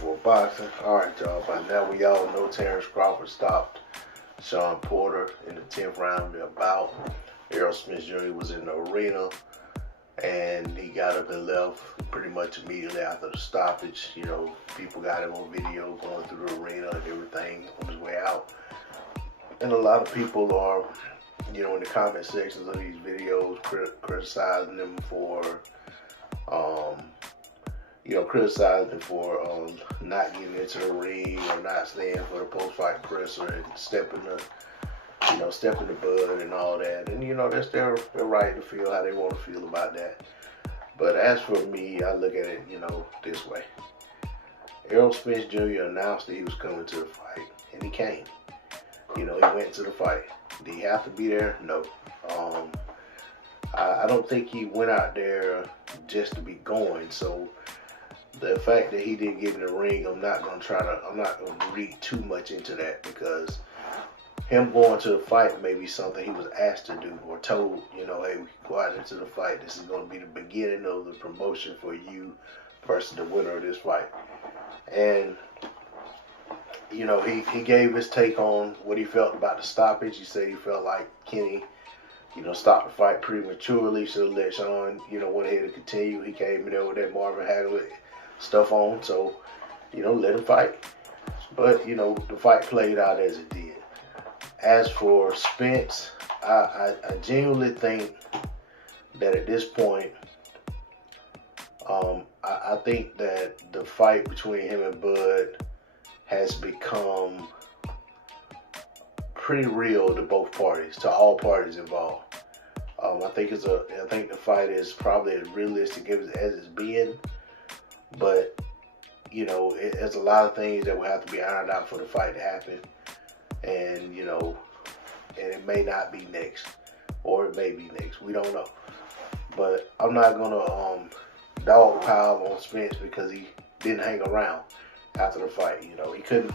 444 Boxing. Alright, y'all. By now, we all know Terrence Crawford stopped Sean Porter in the 10th round of the bout. Errol Spence Jr. was in the arena, and he got up and left pretty much immediately after the stoppage. You know, people got him on video going through the arena and everything on his way out. And a lot of people are, you know, in the comment sections of these videos criticizing them for, not getting into the ring or not staying for the post-fight presser and stepping the bud and all that. And, you know, that's their right to feel how they want to feel about that. But as for me, I look at it, you know, this way. Errol Spence Jr. announced that he was coming to the fight, and he came. You know, he went to the fight. Did he have to be there? No. I don't think he went out there just to be going. So the fact that he didn't get in the ring, I'm not gonna read too much into that, because him going to the fight may be something he was asked to do or told, you know, hey, we can go out into the fight. This is going to be the beginning of the promotion for you versus the winner of this fight. And, you know, he gave his take on what he felt about the stoppage. He said he felt like Kenny, you know, stopped the fight prematurely, should have let Sean, you know, went ahead and continue. He came in there with that Marvin Hagler stuff on, so, you know, let him fight. But, you know, the fight played out as it did. As for Spence, I genuinely think that at this point, I think that the fight between him and Bud has become pretty real to both parties, to all parties involved. I think the fight is probably as realistic as it's been, but you know, there's a lot of things that will have to be ironed out for the fight to happen. And, you know, and it may not be next, or it may be next. We don't know. But I'm not going to dog pile on Spence because he didn't hang around after the fight. You know, he couldn't,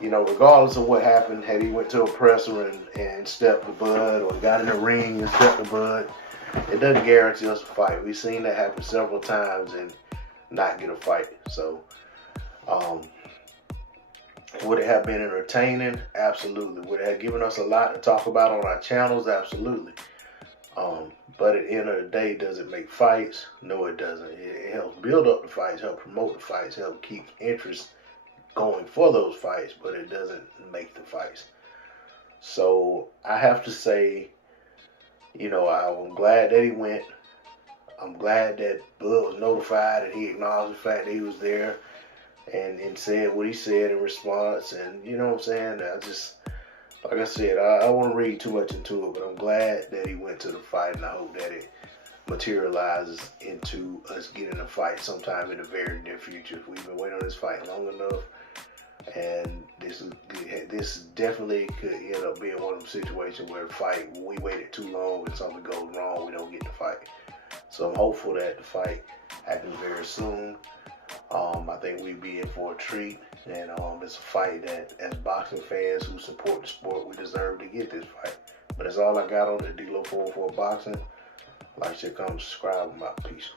you know, regardless of what happened, had he went to a presser and stepped the bud, or got in the ring and stepped the bud, it doesn't guarantee us a fight. We've seen that happen several times and not get a fight. So, would it have been entertaining? Absolutely. Would it have given us a lot to talk about on our channels? Absolutely. But at the end of the day, does it make fights? No, it doesn't. It helps build up the fights, help promote the fights, help keep interest going for those fights, but it doesn't make the fights. So I have to say, you know, I'm glad that he went. I'm glad that Bud was notified and he acknowledged the fact that he was there. And said what he said in response, and you know what I'm saying? I just, like I said, I don't want to read too much into it, but I'm glad that he went to the fight, and I hope that it materializes into us getting a fight sometime in the very near future. We've been waiting on this fight long enough, and this definitely could end up being one of those situations where the fight, when we waited too long and something goes wrong, we don't get the fight. So I'm hopeful that the fight happens very soon. I think we'd be in for a treat, and it's a fight that, as boxing fans who support the sport, we deserve to get this fight. But that's all I got on the D-Lo 444 Boxing. Like, share, comment, subscribe. I'm out. Peace.